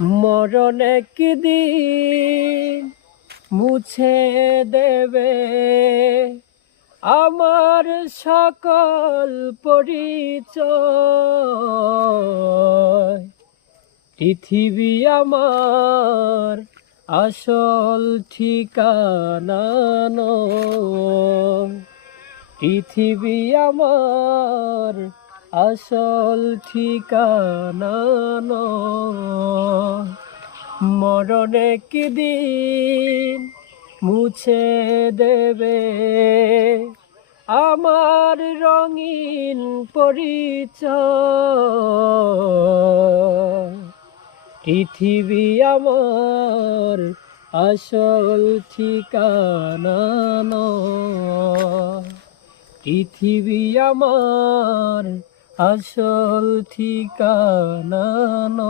মরণ একদিন মুছে দেবে আমার সকল পরিচয়। পৃথিবী আমার আসল ঠিকানা নয়। পৃথিবী আমার আসল ঠিকানা নয়। মরণ একদিন মুছে দেবে আমার রঙিন পরিচয়। পৃথিবী আমার আসল ঠিকানা নয়। পৃথিবী আমার আসল ঠিকানা নয়।